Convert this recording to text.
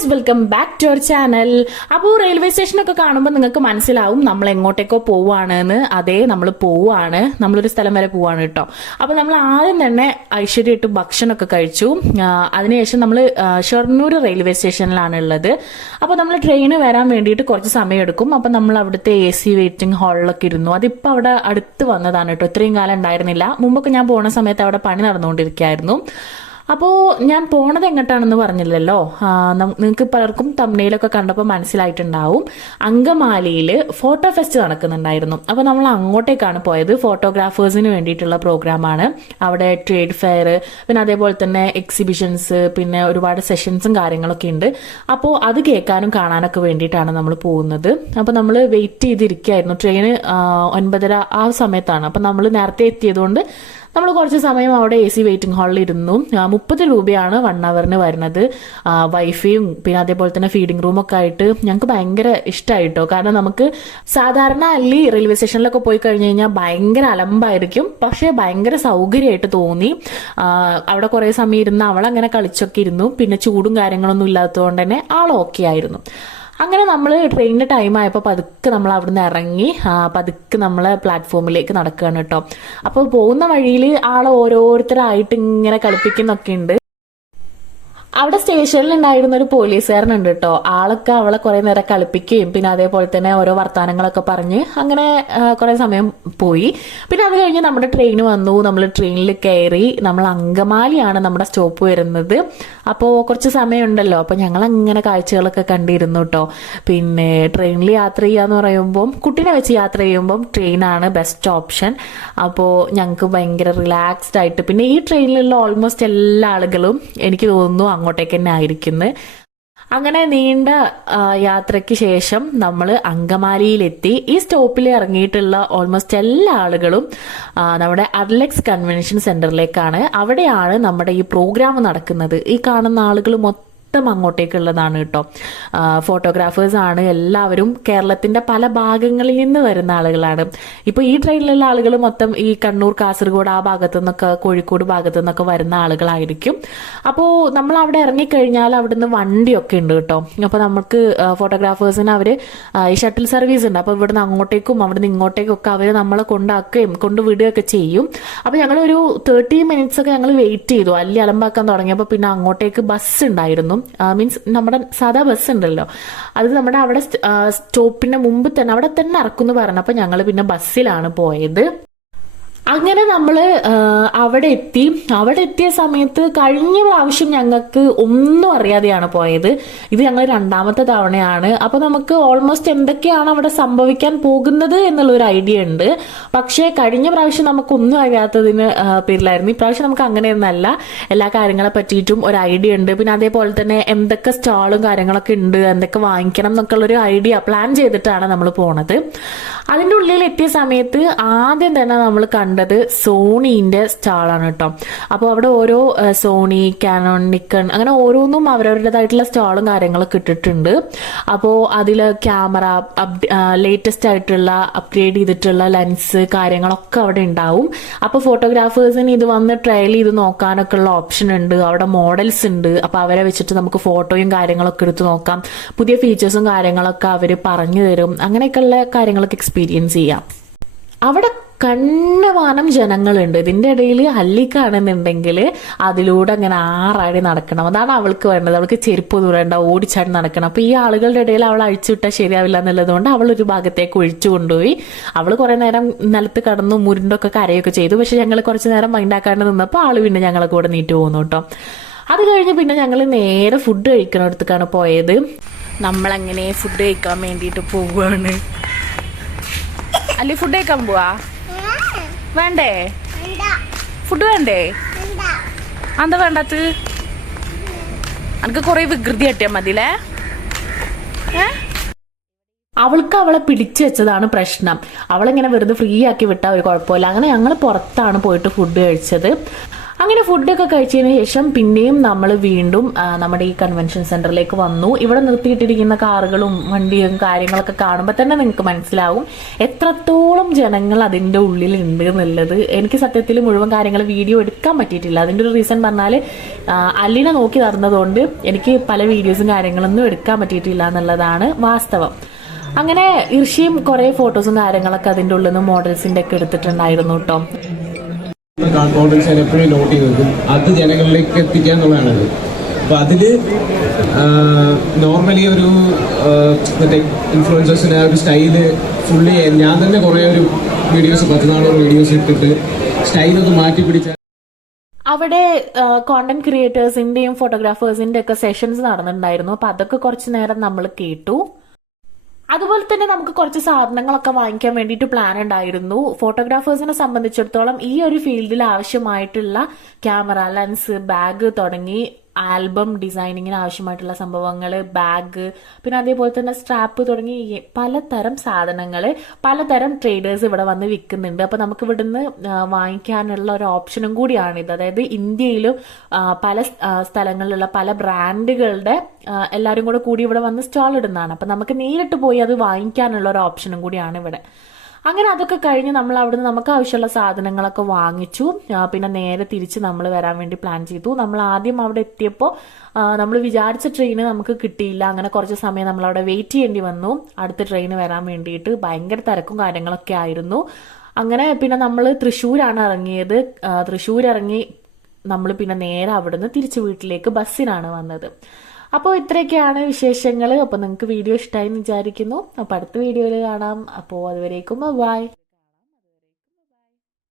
Guys, welcome back to our channel. അപ്പോൾ railway സ്റ്റേഷനൊക്കെ കാണുമ്പോൾ നിങ്ങൾക്ക് മനസ്സിലാവും നമ്മൾ എങ്ങോട്ടേക്കോ പോവുകയാണെന്ന്. അതേ, നമ്മൾ പോവുകയാണ്, നമ്മളൊരു സ്ഥലം വരെ പോവാണ് കേട്ടോ. അപ്പോൾ നമ്മൾ ആദ്യം തന്നെ ഐശ്വര്യമായിട്ട് ഭക്ഷണമൊക്കെ കഴിച്ചു. അതിനുശേഷം നമ്മൾ ഷൊർണൂർ റെയിൽവേ സ്റ്റേഷനിലാണ് ഉള്ളത്. അപ്പോൾ നമ്മൾ ട്രെയിന് വരാൻ വേണ്ടിയിട്ട് കുറച്ച് സമയം എടുക്കും. അപ്പോൾ നമ്മൾ അവിടുത്തെ AC വെയിറ്റിംഗ് ഹാളിലൊക്കെ ഇരുന്നു. അതിപ്പോൾ അവിടെ അടുത്ത് വന്നതാണ് കേട്ടോ, ഇത്രയും കാലം ഉണ്ടായിരുന്നില്ല. മുമ്പൊക്കെ ഞാൻ പോണ സമയത്ത് അവിടെ പണി നടന്നുകൊണ്ടിരിക്കുകയായിരുന്നു. അപ്പോൾ ഞാൻ പോണത് എങ്ങോട്ടാണെന്ന് പറഞ്ഞില്ലല്ലോ. നിങ്ങൾക്ക് പലർക്കും തമ്മിലൊക്കെ കണ്ടപ്പോൾ മനസ്സിലായിട്ടുണ്ടാവും. അങ്കമാലിയിൽ ഫോട്ടോ ഫെസ്റ്റ് നടക്കുന്നുണ്ടായിരുന്നു. അപ്പോൾ നമ്മൾ അങ്ങോട്ടേക്കാണ് പോയത്. ഫോട്ടോഗ്രാഫേഴ്സിന് വേണ്ടിയിട്ടുള്ള പ്രോഗ്രാമാണ്. അവിടെ ട്രേഡ് ഫെയർ, പിന്നെ അതേപോലെ തന്നെ എക്സിബിഷൻസ്, പിന്നെ ഒരുപാട് സെഷൻസും കാര്യങ്ങളൊക്കെ ഉണ്ട്. അപ്പോൾ അത് കേൾക്കാനും കാണാനൊക്കെ വേണ്ടിയിട്ടാണ് നമ്മൾ പോകുന്നത്. അപ്പോൾ നമ്മൾ വെയിറ്റ് ചെയ്തിരിക്കുകയായിരുന്നു. ട്രെയിന് 9:30 ആ സമയത്താണ്. അപ്പോൾ നമ്മൾ നേരത്തെ എത്തിയതുകൊണ്ട് നമ്മൾ കുറച്ച് സമയം അവിടെ AC വെയിറ്റിംഗ് ഹാളിൽ ഇരുന്നു. 30 രൂപയാണ് 1 അവറിന് വരുന്നത്. വൈഫൈയും പിന്നെ അതേപോലെ തന്നെ ഫീഡിംഗ് റൂമൊക്കെ ആയിട്ട് ഞങ്ങൾക്ക് ഭയങ്കര ഇഷ്ടമായിട്ടോ. കാരണം നമുക്ക് സാധാരണ അല്ലി റെയിൽവേ സ്റ്റേഷനിലൊക്കെ പോയി കഴിഞ്ഞ് കഴിഞ്ഞാൽ ഭയങ്കര അലമ്പായിരിക്കും, പക്ഷേ ഭയങ്കര സൗകര്യമായിട്ട് തോന്നി. അവിടെ കുറേ സമയം ഇരുന്ന് അവളങ്ങനെ കളിച്ചൊക്കെ ഇരുന്നു. പിന്നെ ചൂടും കാര്യങ്ങളൊന്നും ഇല്ലാത്തതുകൊണ്ട് തന്നെ ആൾ ഓക്കെ ആയിരുന്നു. അങ്ങനെ നമ്മൾ ട്രെയിനിൻ്റെ ടൈം ആയപ്പോൾ പതുക്കെ നമ്മൾ അവിടുന്ന് ഇറങ്ങി പതുക്കെ നമ്മൾ പ്ലാറ്റ്ഫോമിലേക്ക് നടക്കുകയാണ് കേട്ടോ. അപ്പോൾ പോകുന്ന വഴിയിൽ ആളെ ഓരോരുത്തരായിട്ട് ഇങ്ങനെ കളിപ്പിക്കുന്നൊക്കെ ഉണ്ട്. അവിടെ സ്റ്റേഷനിൽ ഉണ്ടായിരുന്ന ഒരു പോലീസുകാരനുണ്ട് കേട്ടോ. ആളൊക്കെ അവളെ കുറെ നേരം കളിപ്പിക്കുകയും പിന്നെ അതേപോലെ തന്നെ ഓരോ വർത്തമാനങ്ങളൊക്കെ പറഞ്ഞ് അങ്ങനെ കുറെ സമയം പോയി. പിന്നെ അത് കഴിഞ്ഞ് നമ്മുടെ ട്രെയിൻ വന്നു. നമ്മൾ ട്രെയിനിൽ കയറി. നമ്മൾ അങ്കമാലിയാണ് നമ്മുടെ സ്റ്റോപ്പ് വരുന്നത്. അപ്പോൾ കുറച്ച് സമയമുണ്ടല്ലോ, അപ്പോൾ ഞങ്ങൾ അങ്ങനെ കാഴ്ചകളൊക്കെ കണ്ടിരുന്നു കേട്ടോ. പിന്നെ ട്രെയിനിൽ യാത്ര ചെയ്യാന്ന് പറയുമ്പോൾ, കുട്ടീനെ വെച്ച് യാത്ര ചെയ്യുമ്പം ട്രെയിനാണ് ബെസ്റ്റ് ഓപ്ഷൻ. അപ്പോൾ ഞങ്ങൾക്ക് ഭയങ്കര റിലാക്സ്ഡ് ആയിട്ട്, പിന്നെ ഈ ട്രെയിനിലുള്ള ഓൾമോസ്റ്റ് എല്ലാ ആളുകളും എനിക്ക് തോന്നുന്നു അങ്ങോട്ടേക്ക് തന്നെ ആയിരിക്കുന്നത്. അങ്ങനെ നീണ്ട യാത്രയ്ക്ക് ശേഷം നമ്മൾ അങ്കമാലിയിലെത്തി. ഈ സ്റ്റോപ്പിൽ ഇറങ്ങിയിട്ടുള്ള ഓൾമോസ്റ്റ് എല്ലാ ആളുകളും നമ്മുടെ അർലെക്സ് കൺവെൻഷൻ സെന്ററിലേക്കാണ്. അവിടെയാണ് നമ്മുടെ ഈ പ്രോഗ്രാം നടക്കുന്നത്. ഈ കാണുന്ന ആളുകൾ മൊത്തം അങ്ങോട്ടേക്കുള്ളതാണ് കേട്ടോ. ഫോട്ടോഗ്രാഫേഴ്സ് ആണ് എല്ലാവരും. കേരളത്തിന്റെ പല ഭാഗങ്ങളിൽ നിന്ന് വരുന്ന ആളുകളാണ്. ഇപ്പൊ ഈ ട്രെയിനിലുള്ള ആളുകൾ മൊത്തം ഈ കണ്ണൂർ, കാസർഗോഡ് ആ ഭാഗത്തു നിന്നൊക്കെ, കോഴിക്കോട് ഭാഗത്തു നിന്നൊക്കെ വരുന്ന ആളുകളായിരിക്കും. അപ്പോൾ നമ്മൾ അവിടെ ഇറങ്ങിക്കഴിഞ്ഞാൽ അവിടുന്ന് വണ്ടിയൊക്കെ ഉണ്ട് കേട്ടോ. അപ്പോൾ നമുക്ക് ഫോട്ടോഗ്രാഫേഴ്സിന് അവർ ഈ ഷട്ടിൽ സർവീസ് ഉണ്ട്. അപ്പോൾ ഇവിടുന്ന് അങ്ങോട്ടേക്കും അവിടുന്ന് ഇങ്ങോട്ടേക്കും ഒക്കെ അവർ നമ്മളെ കൊണ്ടാക്കുകയും കൊണ്ടുവിടുകയൊക്കെ ചെയ്യും. അപ്പോൾ ഞങ്ങളൊരു 30 മിനിറ്റ്സ് ഒക്കെ ഞങ്ങൾ വെയിറ്റ് ചെയ്തു. അല്ലി അലമ്പാക്കാൻ തുടങ്ങിയപ്പോൾ പിന്നെ അങ്ങോട്ടേക്ക് ബസ് ഉണ്ടായിരുന്നു. മീൻസ് നമ്മുടെ സാധാ ബസ് ഉണ്ടല്ലോ, അത് നമ്മുടെ അവിടെ സ്റ്റോപ്പിന്റെ മുമ്പ് തന്നെ അവിടെ തന്നെ ഇറക്കുമെന്ന് പറഞ്ഞപ്പോൾ ഞങ്ങൾ പിന്നെ ബസ്സിലാണ് പോയത്. അങ്ങനെ നമ്മൾ അവിടെ എത്തിയ സമയത്ത് കഴിഞ്ഞ പ്രാവശ്യം ഞങ്ങൾക്ക് ഒന്നും അറിയാതെയാണ് പോയത്. ഇത് ഞങ്ങൾ 2ാമത്തെ തവണയാണ്. അപ്പോൾ നമുക്ക് ഓൾമോസ്റ്റ് എന്തൊക്കെയാണ് അവിടെ സംഭവിക്കാൻ പോകുന്നത് എന്നുള്ളൊരു ഐഡിയ ഉണ്ട്. പക്ഷേ കഴിഞ്ഞ പ്രാവശ്യം നമുക്കൊന്നും അറിയാത്തതിന് പേരിലായിരുന്നു. ഇപ്രാവശ്യം നമുക്ക് അങ്ങനെയൊന്നല്ല, എല്ലാ കാര്യങ്ങളെ പറ്റിയിട്ടും ഒരു ഐഡിയ ഉണ്ട്. പിന്നെ അതേപോലെ തന്നെ എന്തൊക്കെ സ്റ്റാളും കാര്യങ്ങളൊക്കെ ഉണ്ട്, എന്തൊക്കെ വാങ്ങിക്കണം എന്നൊക്കെ ഉള്ളൊരു ഐഡിയ പ്ലാൻ ചെയ്തിട്ടാണ് നമ്മൾ പോണത്. അതിൻ്റെ ഉള്ളിൽ എത്തിയ സമയത്ത് ആദ്യം തന്നെ നമ്മൾ കണ്ടത് സോണീന്റെ സ്റ്റാളാണ് കേട്ടോ. അപ്പോൾ അവിടെ ഓരോ സോണി, കാനോൺ, നിക്കൺ അങ്ങനെ ഓരോന്നും അവരവരുടേതായിട്ടുള്ള സ്റ്റാളും കാര്യങ്ങളൊക്കെ ഇട്ടിട്ടുണ്ട്. അപ്പോൾ അതിൽ ക്യാമറ, ലേറ്റസ്റ്റ് ആയിട്ടുള്ള അപ്ഗ്രേഡ് ചെയ്തിട്ടുള്ള ലെൻസ് കാര്യങ്ങളൊക്കെ അവിടെ ഉണ്ടാവും. അപ്പോൾ ഫോട്ടോഗ്രാഫേഴ്സിന് ഇത് വന്ന് ട്രയൽ ചെയ്ത് നോക്കാനൊക്കെ ഉള്ള ഓപ്ഷൻ ഉണ്ട്. അവിടെ മോഡൽസ് ഉണ്ട്. അപ്പോൾ അവരെ വെച്ചിട്ട് നമുക്ക് ഫോട്ടോയും കാര്യങ്ങളൊക്കെ എടുത്ത് നോക്കാം. പുതിയ ഫീച്ചേഴ്സും കാര്യങ്ങളൊക്കെ അവർ പറഞ്ഞു തരും. അങ്ങനെയൊക്കെയുള്ള കാര്യങ്ങളൊക്കെ എക്സ്പീരിയൻസ് ചെയ്യാം. അവിടെ കണ്ണവാനം ജനങ്ങളുണ്ട്. ഇതിന്റെ ഇടയിൽ ഹല്ലിക്കാണെന്നുണ്ടെങ്കിൽ അതിലൂടെ അങ്ങനെ ആറാടി നടക്കണം. അതാണ് അവൾക്ക് വേണ്ടത്. അവൾക്ക് ചെരുപ്പ് ദൂരണ്ട, ഓടിച്ചാടി നടക്കണം. അപ്പൊ ഈ ആളുകളുടെ ഇടയിൽ അവൾ അഴിച്ചുവിട്ടാൽ ശരിയാവില്ല എന്നുള്ളതുകൊണ്ട് അവൾ ഒരു ഭാഗത്തേക്ക് ഒഴിച്ചു കൊണ്ടുപോയി. അവൾ കുറെ നേരം നിലത്ത് കടന്നു മുരുണ്ടൊക്കെ കരയൊക്കെ ചെയ്തു. പക്ഷെ ഞങ്ങൾ കുറച്ച് നേരം മൈൻഡാക്കാണ്ട് നിന്നപ്പോൾ ആള് പിന്നെ ഞങ്ങളെ കൂടെ നീറ്റ് പോകുന്നു കേട്ടോ. അത് കഴിഞ്ഞ് പിന്നെ ഞങ്ങൾ നേരെ ഫുഡ് കഴിക്കണടുത്തേക്കാണ് പോയത്. നമ്മളങ്ങനെ ഫുഡ് കഴിക്കാൻ വേണ്ടിയിട്ട് പോവുകയാണ്. അല്ലെ ഫുഡ് കഴിക്കാൻ പോവാ? വേണ്ടേ? ഫുഡ് വേണ്ടേ? എന്താ വേണ്ടത്? എനിക്ക് കുറെ വികൃതി കട്ടിയാൽ മതിലേ. അവൾക്ക് അവളെ പിടിച്ചു വെച്ചതാണ് പ്രശ്നം. അവളിങ്ങനെ വെറുതെ ഫ്രീ ആക്കി വിട്ടാൽ ഒരു കുഴപ്പമില്ല. അങ്ങനെ ഞങ്ങൾ പുറത്താണ് പോയിട്ട് ഫുഡ് കഴിച്ചത്. അങ്ങനെ ഫുഡൊക്കെ കഴിച്ചതിന് ശേഷം പിന്നെയും നമ്മൾ വീണ്ടും നമ്മുടെ ഈ കൺവെൻഷൻ സെന്ററിലേക്ക് വന്നു. ഇവിടെ നിർത്തിയിട്ടിരിക്കുന്ന കാറുകളും വണ്ടിയും കാര്യങ്ങളൊക്കെ കാണുമ്പോൾ തന്നെ നിങ്ങൾക്ക് മനസ്സിലാവും എത്രത്തോളം ജനങ്ങൾ അതിൻ്റെ ഉള്ളിൽ ഉണ്ട് എന്നുള്ളത്. എനിക്ക് സത്യത്തിൽ മുഴുവൻ കാര്യങ്ങൾ വീഡിയോ എടുക്കാൻ പറ്റിയിട്ടില്ല. അതിൻ്റെ ഒരു റീസൺ പറഞ്ഞാൽ അല്ലിനെ നോക്കി നടന്നതുകൊണ്ട് എനിക്ക് പല വീഡിയോസും കാര്യങ്ങളൊന്നും എടുക്കാൻ പറ്റിയിട്ടില്ല എന്നുള്ളതാണ് വാസ്തവം. അങ്ങനെ ഇർഷിയും കുറേ ഫോട്ടോസും കാര്യങ്ങളൊക്കെ അതിൻ്റെ ഉള്ളിൽ നിന്ന് മോഡൽസിൻ്റെ ഒക്കെ എടുത്തിട്ടുണ്ടായിരുന്നു കേട്ടോ. മോഡൽസ് ഞാൻ എപ്പോഴും നോട്ട് ചെയ്ത് വെക്കും, അത് ജനങ്ങളിലേക്ക് എത്തിക്കുക എന്നുള്ളതാണത്. അപ്പോൾ അതിൽ നോർമലി ഒരു മറ്റേ ഇൻഫ്ലുവൻസേഴ്സിന് ആ ഒരു സ്റ്റൈല് ഫുള്ളി ഞാൻ തന്നെ കുറേ ഒരു വീഡിയോസ് 14 വീഡിയോസ് ഇട്ടിട്ട് സ്റ്റൈലൊന്ന് മാറ്റി പിടിച്ച അവിടെ കോണ്ടന്റ് ക്രിയേറ്റേഴ്സിന്റെയും ഫോട്ടോഗ്രാഫേഴ്സിന്റെ ഒക്കെ സെഷൻസ് നടന്നിട്ടുണ്ടായിരുന്നു. അപ്പൊ അതൊക്കെ കുറച്ചു നേരം നമ്മൾ കേട്ടു. അതുപോലെ തന്നെ നമുക്ക് കുറച്ച് സാധനങ്ങളൊക്കെ വാങ്ങിക്കാൻ വേണ്ടിയിട്ട് പ്ലാൻ ഉണ്ടായിരുന്നു. ഫോട്ടോഗ്രാഫേഴ്സിനെ സംബന്ധിച്ചിടത്തോളം ഈ ഒരു ഫീൽഡിൽ ആവശ്യമായിട്ടുള്ള ക്യാമറ, ലെൻസ്, ബാഗ് തുടങ്ങി ആൽബം ഡിസൈനിങ്ങിന് ആവശ്യമായിട്ടുള്ള സംഭവങ്ങൾ, ബാഗ്, പിന്നെ അതേപോലെ തന്നെ സ്ട്രാപ്പ് തുടങ്ങി പലതരം സാധനങ്ങൾ പലതരം ട്രേഡേഴ്സ് ഇവിടെ വന്ന് വിൽക്കുന്നുണ്ട്. അപ്പോൾ നമുക്ക് ഇവിടുന്ന് വാങ്ങിക്കാനുള്ള ഒരു ഓപ്ഷനും കൂടിയാണിത്. അതായത് ഇന്ത്യയിലും പല സ്ഥലങ്ങളിലുള്ള പല ബ്രാൻഡുകളുടെ എല്ലാവരും കൂടി ഇവിടെ വന്ന് സ്റ്റാൾ ഇടുന്നതാണ്. അപ്പം നമുക്ക് നേരിട്ട് പോയി അത് വാങ്ങിക്കാനുള്ള ഒരു ഓപ്ഷനും കൂടിയാണ് ഇവിടെ. അങ്ങനെ അതൊക്കെ കഴിഞ്ഞ് നമ്മൾ അവിടുന്ന് നമുക്ക് ആവശ്യമുള്ള സാധനങ്ങളൊക്കെ വാങ്ങിച്ചു. പിന്നെ നേരെ തിരിച്ച് നമ്മൾ വരാൻ വേണ്ടി പ്ലാൻ ചെയ്തു. നമ്മൾ ആദ്യം അവിടെ എത്തിയപ്പോൾ നമ്മൾ വിചാരിച്ച ട്രെയിന് നമുക്ക് കിട്ടിയില്ല. അങ്ങനെ കുറച്ച് സമയം നമ്മൾ അവിടെ വെയിറ്റ് ചെയ്യേണ്ടി വന്നു അടുത്ത ട്രെയിന് വരാൻ വേണ്ടിയിട്ട്. ഭയങ്കര തിരക്കും കാര്യങ്ങളൊക്കെ ആയിരുന്നു. അങ്ങനെ പിന്നെ നമ്മൾ തൃശ്ശൂരാണ് ഇറങ്ങിയത്. തൃശ്ശൂർ ഇറങ്ങി നമ്മൾ പിന്നെ നേരെ അവിടുന്ന് തിരിച്ച് വീട്ടിലേക്ക് ബസ്സിനാണ് വന്നത്. അപ്പോൾ ഇത്രയൊക്കെയാണ് വിശേഷങ്ങൾ. അപ്പോൾ നിങ്ങൾക്ക് വീഡിയോ ഇഷ്ടമായി എന്ന് വിചാരിക്കുന്നു. അപ്പോൾ അടുത്ത വീഡിയോയിൽ കാണാം. അപ്പോൾ അതുവരേക്കും ബൈ.